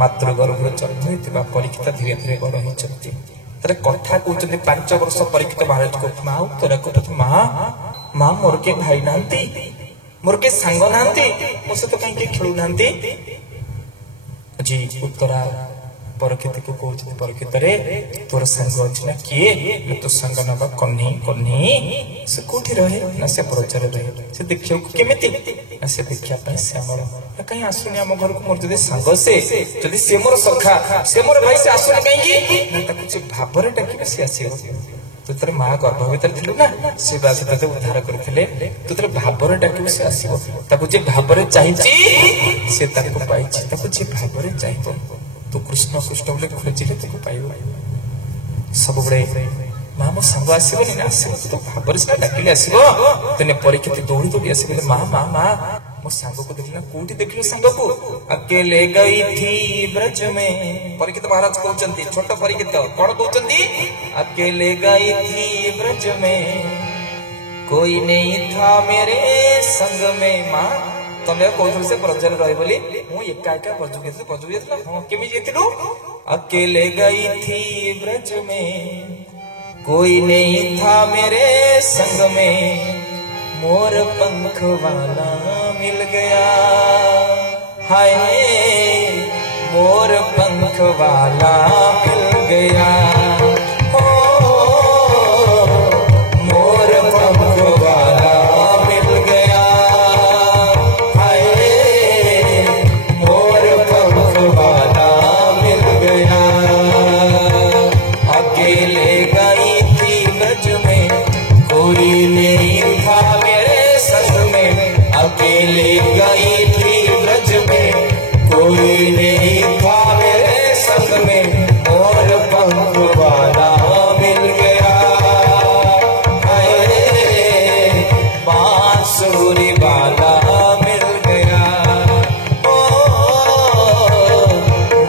मातृगर्भ जन्म होता परीक्षित धीरे धीरे बड़ होती कथा कहते 5 वर्ष परीक्षित महाराज को माँ उत्तर कहते माँ माँ मोर के भाई नांती मोर के सांग नांती मो सहित कहीं खेलु नांती जी उत्तरा परीक्षित को कहते परीक्षित रे तोर सांग अच्छी ना किए तो सांग ना कन्नी कन्नी से कौटी रहे ना से प्रचार रहे से देखियो केमिति ना से देखिया श्यामल कहीं आसुनी आम घर को मोर जदि सांग से मोर सखा से मोर भाई से आसुनी कहीं भाव डाकिबे से आसीबो तुतरे माँ गर्भवती थिलु ना से बासी तते उद्धार करथिले तुतरे भाव डाकिबे से आसीबो ताकू जे भाव चाहिछि से ताकू पाइछि ताकू जे भाव चाहिबो तो कृष्ण कृष्ण बोले खोजिले ताकू पाइबो सब बड़े माँ मो सांग आसीबो नि आसीबो तो भाव से डाकिले आसीबो तने परीक्षित दौड़ी दौड़ी आसीबे माँ माँ माँ मो सांग को देखना कोठी देखियो सांग को अकेले गई थी ब्रज में परीक्षित महाराज कहउचंती छोट परीक्षित कोन कहउचंती अकेले गई थी ब्रज में कोई नहीं था मेरे संग में माँ तमे कहउथु से ब्रजल रहि बोली मु एका एका ब्रज गेथला हां केमि जेतिलु अकेले गई थी ब्रज में कोई नहीं था मेरे संग में मोर पंख वाला मिल गया हाय मोर पंख वाला मिल गया हो मोर पंख वाला मिल गया हाय मोर पंख वाला मिल गया अकेले गई थी ब्रज में कोई नहीं था अकेले गई थी ब्रज में कोई नहीं था मेरे संग में मोर पंख वाला मिल गया बांसुरी वाला मिल गया ओ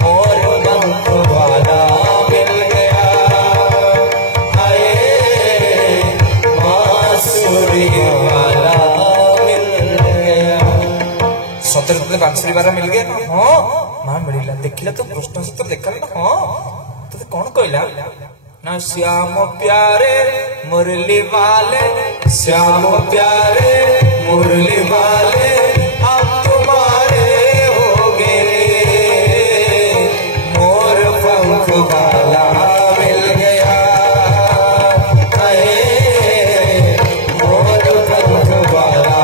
मोर पंख वाला मिल गया बांसुरी वाला सतर बांसुरी वाला मिल गया ना हाँ माँ मिला देखिला तो कृष्ण सतर देखा ना हाँ तो कौन कहला ना श्याम प्यारे मुरली वाले श्याम प्यारे मुरली वाले हम तुम्हारे हो गए मोर पंख वाला मिल गया मोर पंख वाला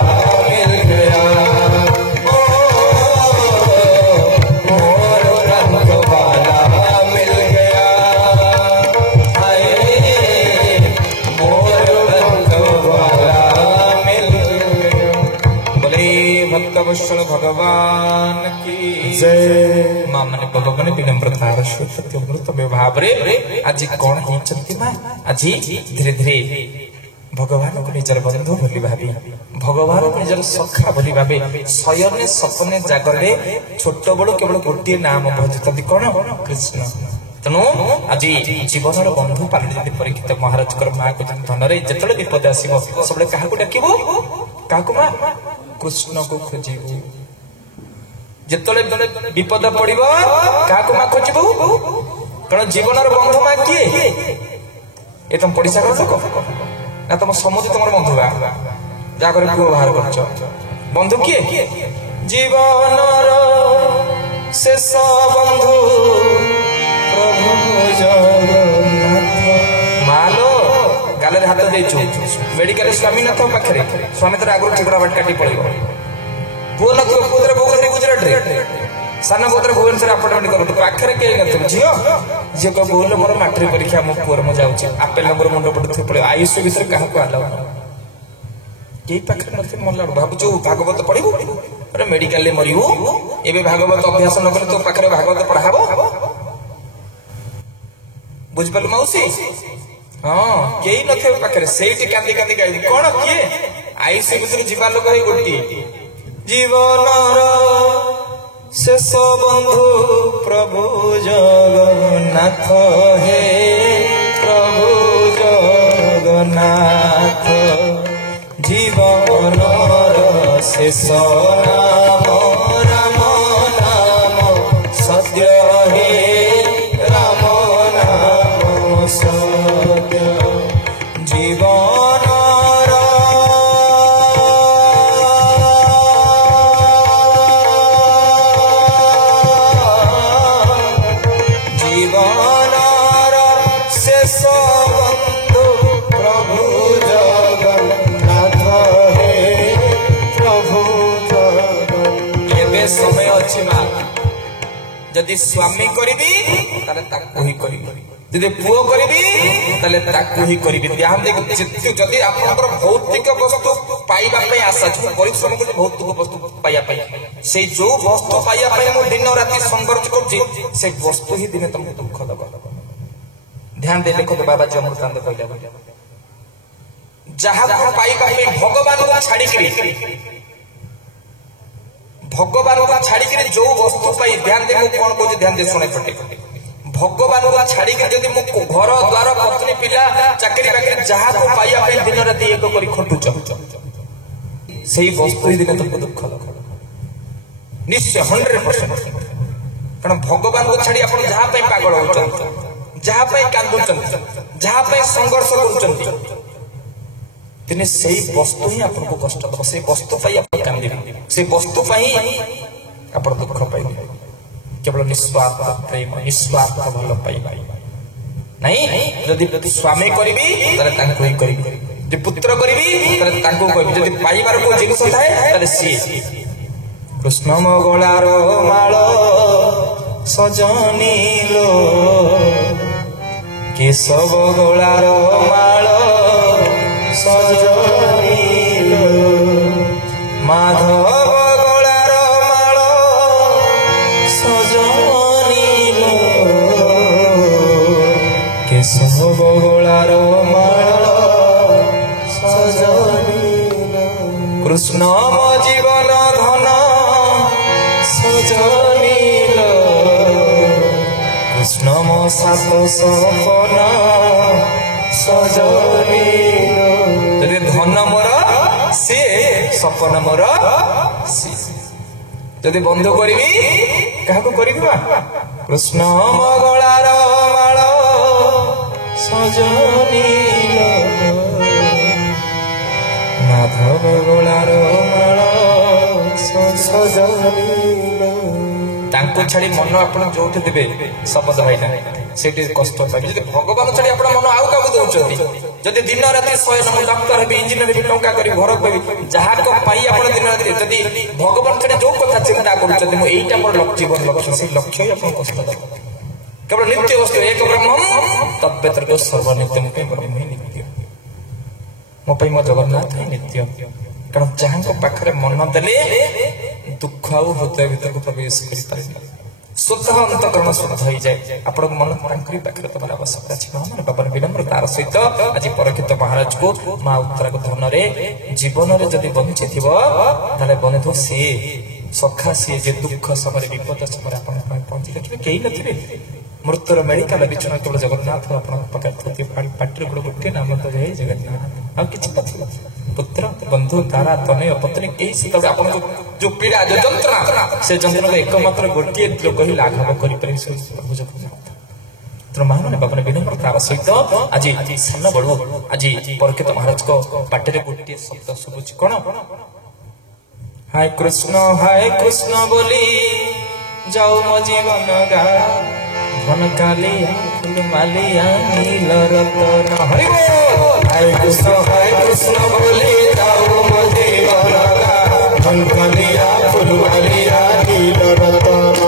मिल गया भगवान की जय माँ मैंने भगवान विनम्रता सत्यमृत व्यवहार आज कौन होती माँ आज धीरे धीरे भगवान को निजर बंधु बोली भावी भगवान को निजर सखा बोली भावे शयने सपने जागरे छोट बड़ केवल गोटे नाम भजुता कौन कृष्ण तेणु आज जीवन बंधु पालि परीक्षित महाराज माँ को धन जो विपद आसो सब क्या डाक क्या कृष्ण को खोजु जितने विपद पड़ो क्या माँ खोजबू कारण जीवन बंधु माँ किए ये तुम पड़िशा घर लोक ना तुम समुद्र तुम बंधु जहाँ पुओ बाहर कर बंधु किए जीवन शेष बंधु प्रभु जगन्नाथ मालो गाले हाथ देचु मेडिकल स्वामीनाथ पाखे स्वामी तर आगुरी ठिकरा बाट काटी पड़ो पुओ न पुओ बोगरी गुजरात रे सान बोधरे भुवनेश्वर आपार्टमेंट कर पाखे कहीं न झील झील को बोल मोर मैट्रिक परीक्षा मो पुअर मो जाऊँ आपेल नंबर मुंड पड़े पड़े आयुष विषय क्या आला कई पाखे नथे मरला भावुँ भागवत पढ़ू अरे मेडिकल मरबू ए भागवत अभ्यास न तो पाखे भागवत पढ़ाब बुझिपाल मौसी हाँ कई नथे पाखे से कांदी कांदी गाई कौन किए आयुष विषय जीवा लोक गोटे जीवन शेष बंधु प्रभु जगन्नाथ हे प्रभु जगन्नाथ जीवन शेष नाम राम नाम सत सद्य हे राम नाम सद्य जीवन समय अच्छी माँ जदि स्वामी करी ताले ताकू ही करी जदि पुओ करी ताले ताकू ही करी ध्यान दे जदि आपनकर भौतिक वस्तु पाइबा पे आशा जो परिश्रम कर भौतिक वस्तु पाइया पे से जो वस्तु पाइया पे मु दिन राति संघर्ष करछि से वस्तु ही दिने तुमको दुख दबा ध्यान दे देखो बाबा जी अमृतानंद कहला जहां को पाइबा पे भगवान को छाड़ी करी भगवान को छाड़ी के जो वस्तु पाई ध्यान दे कौन कहूँ ध्यान दे शुणे पटे भगवान को छाड़ी के जदि मु घर द्वार पत्नी पिला चाकरी बाकरी जहाँ को पाइया पे दिन राति एक करी खटुच सही वस्तु ही दिन तुमको दुख निश्चय 100% कारण भगवान को छाड़ी आप जहाँ पे पागल होचन जहाँ पे कांदुचन जहाँ पे संघर्ष करुचन दिने सही वस्तु ही आपको कष्ट दब से वस्तु पाई आप कांदिबे से वस्तु पाई आप दुख पाइबे केवल निस्वार्थ प्रेम निस्वार्थ भल पाइबा नहीं यदि स्वामी करिबी तले ताको ही करिबी यदि पुत्र करिबी तले ताको करिबी यदि पाइबार को जिनिस थाए तले सी कृष्ण मगलार माळ सजनीलो केशव गलार माळ सजनीलो माधव गलार माळ सजनीलो केशव गलार माळ सजनीलो कृष्ण मो जीवन धन सजनीलो कृष्ण मो सात सपन सजनीलो धन मोर सी सपन मोर सी जदि बंधु करी क्या कृष्ण मगलार माळ सजनीलो माधव गलार माळ सजनीलो तांको छाड़ी मन आपण जोठी देबे शपथ भाईना सेठी कष्ट पाबे जदि भगवान छाड़ी आपण मन आउ काबू दोचती जदि दिन राति 100 डॉक्टर हेबे इंजीनियर हेबे टंका करी घर पाबे जहा को पाई आपण दिन राति जदि भगवान छाड़ी जो कथा चिंता करूचती मु एईटा मोर लक्ष्य जीवन लक्ष्य से लक्ष्य ही आपण कष्ट दब केवल नित्य वस्तु एक ब्रह्मम तद्वेत्र सर्व नित्यम के ब्रह्म ही नित्य मो पई मो जगन्नाथ ही नित्य कारण जहां को पाखरे मन देले दुख आउ हृदय भीतर को प्रवेश करि पारे स्वतः अंतकरण शुद्ध हो जाए आपण मन तांकरी पाखरे तमर आवश्यकता अछि मन बाबा विनम्रतार सहित आज परीक्षित महाराज को मां उत्तरा को धन रे जीवन रे जदि बंचे थिबो ताले बनेथो से सखा से जे दुख समय विपद समय आपण पहुंची गथिबे केही नथिबे मृत्युर मेडिकल बिछना केवल जगन्नाथ आपण पकड़ पाटर गुड़ गोटे नाम तो जय जगन्नाथ आ किछ पथिला पुत्र बंधु तारा तनय पत्नी कई से आपन जो पीड़ा जो जंत्रणा से जंत्रणा को एकमात्र गोटे लोक ही लाघव करि परि प्रभु जगन्नाथ तो महान बाबा विनम्रतार सहित आज सान बड़ आज परीक्षित महाराज को पाटे गोटे शब्द सुबुच कौन हाय कृष्ण बोली जाओ मो जीवन गा धन कालिया फूल मालिया नील रतन हरि बोल हाय कृष्ण बोले जाओ मो जीवन गा धन कालिया फूल मालिया नील रतन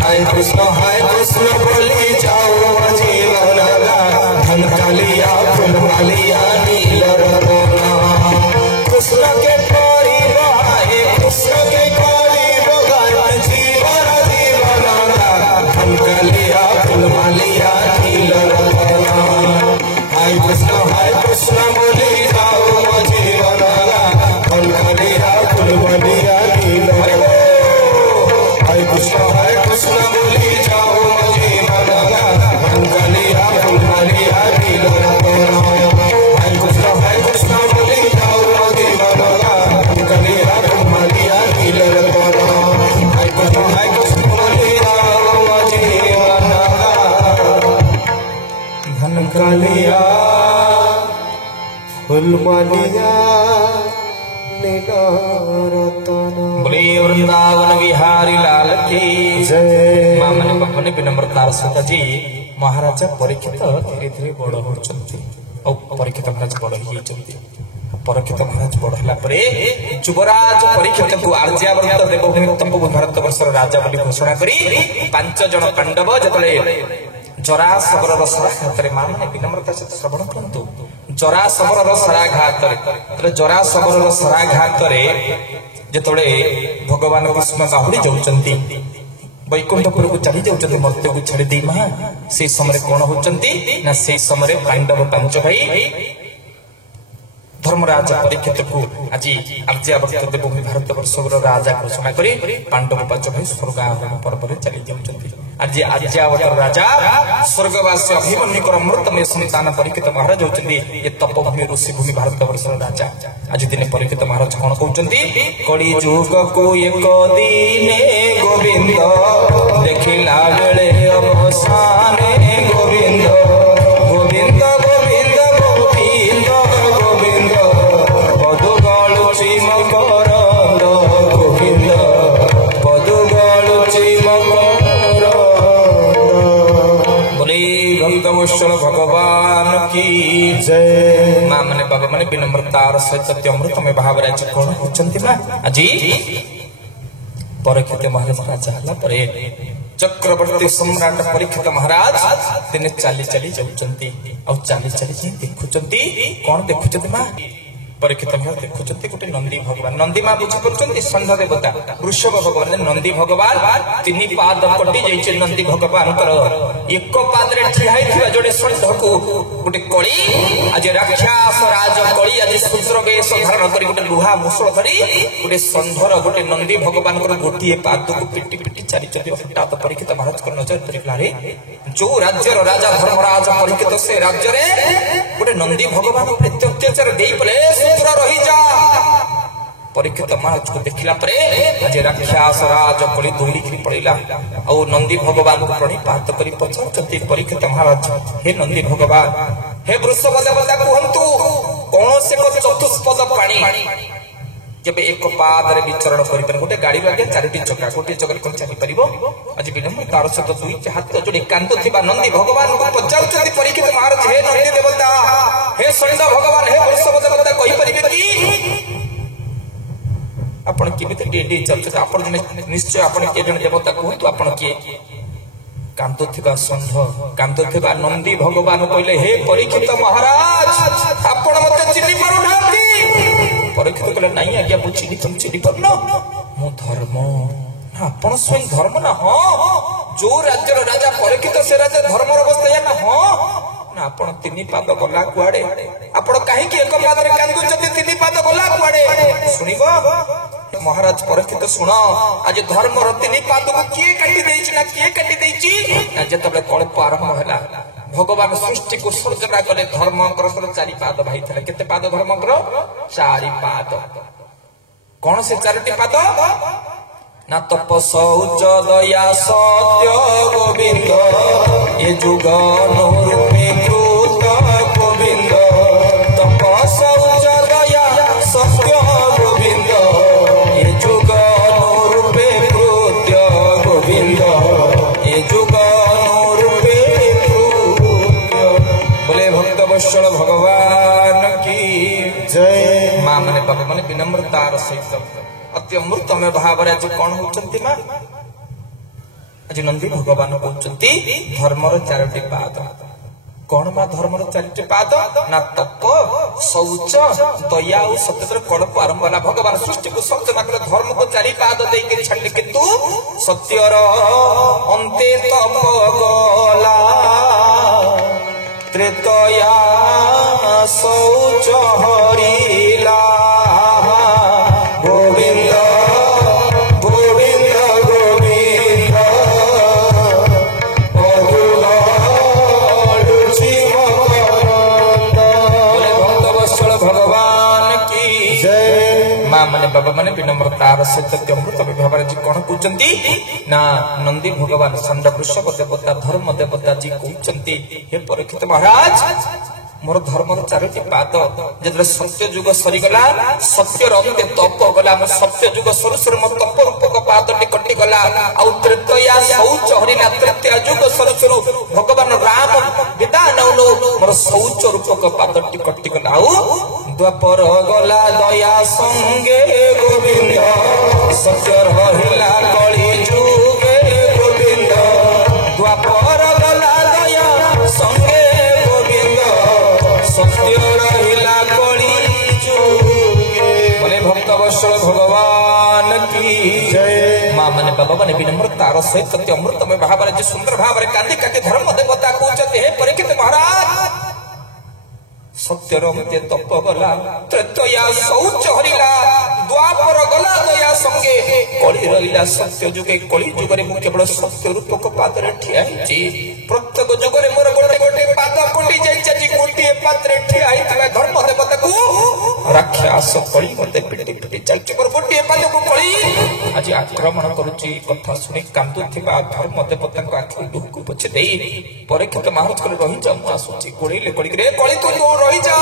हाय कृष्ण बोले जाओ मो जीवन गा धन कालिया फूल मालिया नील रतन कृष्ण के कृष्ण के कलिया फूल मालिया नील रतन हाय कृष्ण बोले जाओ मो जीवन गा धन कलिया फूल मालिया नील रतन हाय कृष्ण बोले जाओ मो जीवन गा मालिया फूल मालिया बोले वृंदावन विहारी लाल की जय। माँ मैंने बाबा ने विनम्रतार सहित जी महाराजा परीक्षित धीरे धीरे बड़ होचंती और परीक्षित महाराज बड़ होचंती परीक्षित महाराज बड़ होला परे युवराज परीक्षित को आर्यावर्त देवभूमि तंबु भारत वर्षर राजा बोली घोषणा करी 5 जन पांडव जतले जरासवर सराघात मां मैंने विनम्रता सहित श्रवण करतु जरासवर सराघात जरासवर सराघात जेतोले भगवान कृष्ण बाहुड़ी जाउचंती वैकुंठपुर को चढ़ी जाउचंती मर्त्य को छाड़ी दी मां से समय कौन होचंती ना से समय पांडव 5 भाई धर्मराज परीक्षित को आज आर्यावर्त देवभूमि भारत वर्षर राजा घोषणा करी पांडव 5 भाई स्वर्ग आरोहण पर्व चली जाउचंती आज आर्यावर्त राजा स्वर्गवासी अभिमन्युकर अमृतमय संतान परीक्षित महाराज होचंती ये तपभूमि ऋषि भूमि भारत वर्षर राजा आज दिन परीक्षित महाराज कौन कहउचंती कली जुग को एक दिने गोविंद देखिला बेले अवसाने गोविंद गोविंद गोविंद गोविंद गोविंद पदुगळु चिमकर गोविंद पदुगळु चिमकर बोले भक्तवत्सल भगवान की जय। मां मैंने बाबा मैंने विनम्रतार सहित अमृतमय भाव राज कौन होचंती मां आज परीक्षित महाराज राजा हला परे चक्रवर्ती सम्राट परीक्षित महाराज दिन चाली चाली जाउचंती और चाली चाली देखुचंती कौन देखुचंती मां परीक्षित महाराज देखुचंती गोटे नंदी भगवान नंदी मां बुझी पड़ुचंती षंढ देवता वृषभ भगवान नंदी भगवान 3 पाद कटि जाइछे नंदी भगवान कर एक पाद रे ठिया हिथिबा जोडे षंढ को गोटे कळी आज राक्षस राज कळी आज सूत्र बेश धारण करी गोटे लुहा मुसळ धरी गोटे षंढर गोटे नंदी भगवान कर गोटिए पाद को पिटी पिटी चाली चली हठात परीक्षित महाराज को नजर पड़ला रे जो राज्यर राजा धर्मराज परीक्षित से राज्य रे गोटे नंदी भगवान प्रति अत्याचार देई पले सूत्र रही जा परीक्षित महाराज को देखिला परे आज राक्षस राज कळी दौड़ी की पड़िला और नंदी भगवान को प्रणिपात करी पचाउचंती परीक्षित महाराज हे नंदी भगवान हे वृषभ देवता कहंतु कौन से को चतुष्पद प्राणी जब एक पाद रे विचरण करि पर गोटे गाड़ी बागे 4टी चक्का गोटे चक्कर कोन चली परिबो आज विनम्र तार सहित 2 हाथ जोड़ी कांत थिबा नंदी भगवान को पचाउचंती परीक्षित महाराज हे नंदी देवता हे षंढ भगवान हे वृषभ देवता कहि परिबे कि आपण केमिति डेडी चलछ आपण निश्चय आपण के जन देवता कहतु आपण के कांत थिबा षंढ कांत थिबा नंदी भगवान कहले हे परीक्षित महाराज आपण मते चिन्हि पारु नांती परीक्षित कहले नाही आज्ञा मु चिन्हि परनो मु धर्म ना आपण स्वयं धर्म ना हो जो राज्यर राजा परीक्षित से राजा धर्मर अवस्था या ना हो ना आपण 3 पाद गला कुआडे आपण काहे कि एक पाद रे कांदु जति 3 पाद गला कुआडे सुनिबो महाराज परीक्षित सुन आज धर्मर 3 पाद को किए काटी देछि ना किए काटी देछि ना जतबे कल्प आरंभ होला भगवान सृष्टि को सृजना कले धर्मकर 4 पाद भाई थे केते पाद धर्मकर 4 पाद कौन से 4टी पाद ना तप शौच दया सत्य गोविंद ये जुग अनुरूपी कृत गोविंद तप शौच दया सत्य गोविंद ये जुग अनुरूपी कृत्य गोविंद ये जुग अनुरूपी कृत्य बोले भक्त वत्सल भगवान की जय। मां मैंने बाबा मैंने विनम्रतार सहित अति अमृतमय भाव आज कौन होचंती मां आज नंदी भगवान कहउचंती धर्मर 4टी पाद कौन मां धर्मर 4टी पाद ना तप शौच दया और सत्य कल्प आरंभ वाला भगवान सृष्टि को सत्य मात्र धर्म को 4 पाद दे के छाड़ी किंतु सत्यर अंते तप गला त्रेतया शौच हरिला गोविंद गोविंद गोविंद बोले भक्त वत्सल भगवान की जय। मां मैंने बाबा मैंने विनम्र तार सहित अमृत व्यवहार जी कौन कहते ना नंदी भगवान षंड वृषभ देवता धर्म देवता जी कहते हे परीक्षित महाराज मोर धर्म चारोटी पाद जब सत्य युग सरीगला सत्य अंत्य तप गला सत्य युग सरू सरू मो तप रूपक पाद कटिगला आउ त्रेतया शौच हरिला तृतीय युग सरू सरू भगवान राम विदान मोर शौच रूपक पाद कटिगला आउ द्वापर गला दया संगे गोविंद सत्य रहिला कली जुगे गोविंद द्वापर गला दया संगे सत्य रहिला कली जुगे बोले भक्त वत्सल भगवान की जय। माँ माने बाबा माने विनम्रतार सहित सत्य अमृतमय भाव जो सुंदर भाव कांदी कांदी धर्म देवता कहते हे परीक्षित महाराज सत्य रमते तप गला तृतीया शौच हरिला द्वापर गला दया संगे कली रहिला सत्य जुगे कली जुगरे मु केवल सत्य रूपक पादरे ठिया हिची प्रत्येक जुगरे मोर गोटे गोटे पाद कोटी जाई गोटे पादरे ठिया हितबा धर्म देवता को राक्षस कली मते पिटी पिटी जाई मोर गोटे पाद को कली आज आक्रमण करूची कथा सुनी कांदुथिबा धर्म देवता को आखि दुख पछे देई परीक्षित महाराज को रही जा मु आसुची कोड़ीले कोड़ी रे कली तो रही जा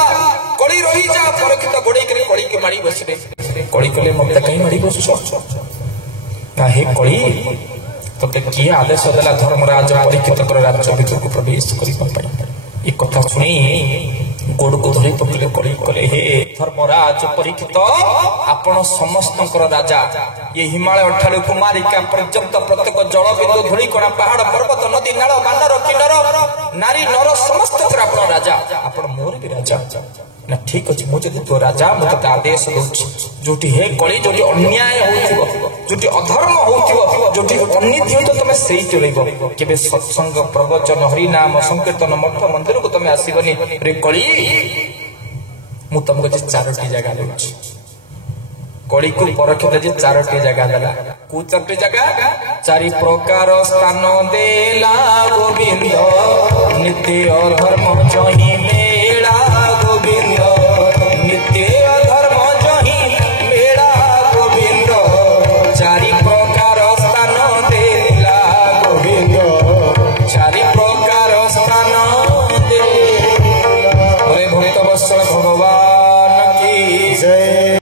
कली रही जा परीक्षित गोड़े करे कली के मारी बसरे कली कले मते कहीं मारी बसछ ना हे कली तते किए आदेश देला धर्मराज परीक्षित कर राज्य भितर को प्रवेश करिबा पई ई कथा सुनी गोड़ को धरि पकले कली कले हे धर्मराज परीक्षित आपण समस्त राजा ये हिमालय ठारू कुमारिका पर्यंत प्रत्येक जल बिंदु धूली कोना पहाड़ पर्वत नदी नाल बानर किन्नर नारी नर समस्त आपण राजा आपण मोर भी राजा ना ठीक अछि मुझे तो राजा मते आदेश दोछि जोटी हे कली जोटी अन्याय होथिबो जोटी अधर्म होथिबो जोटी अनीति हो तो तमे सेही चलेबो केबे सत्संग प्रवचन हरि नाम संकीर्तन मठ मंदिर को तमे आसीबनी रे कली मु तुमको जे चारोटी जगह दोछि कली को परखित जे चारोटी जगह देला को चारोटी जगह चारि प्रकार स्थान देला गोविंद नित्य धर्म जहि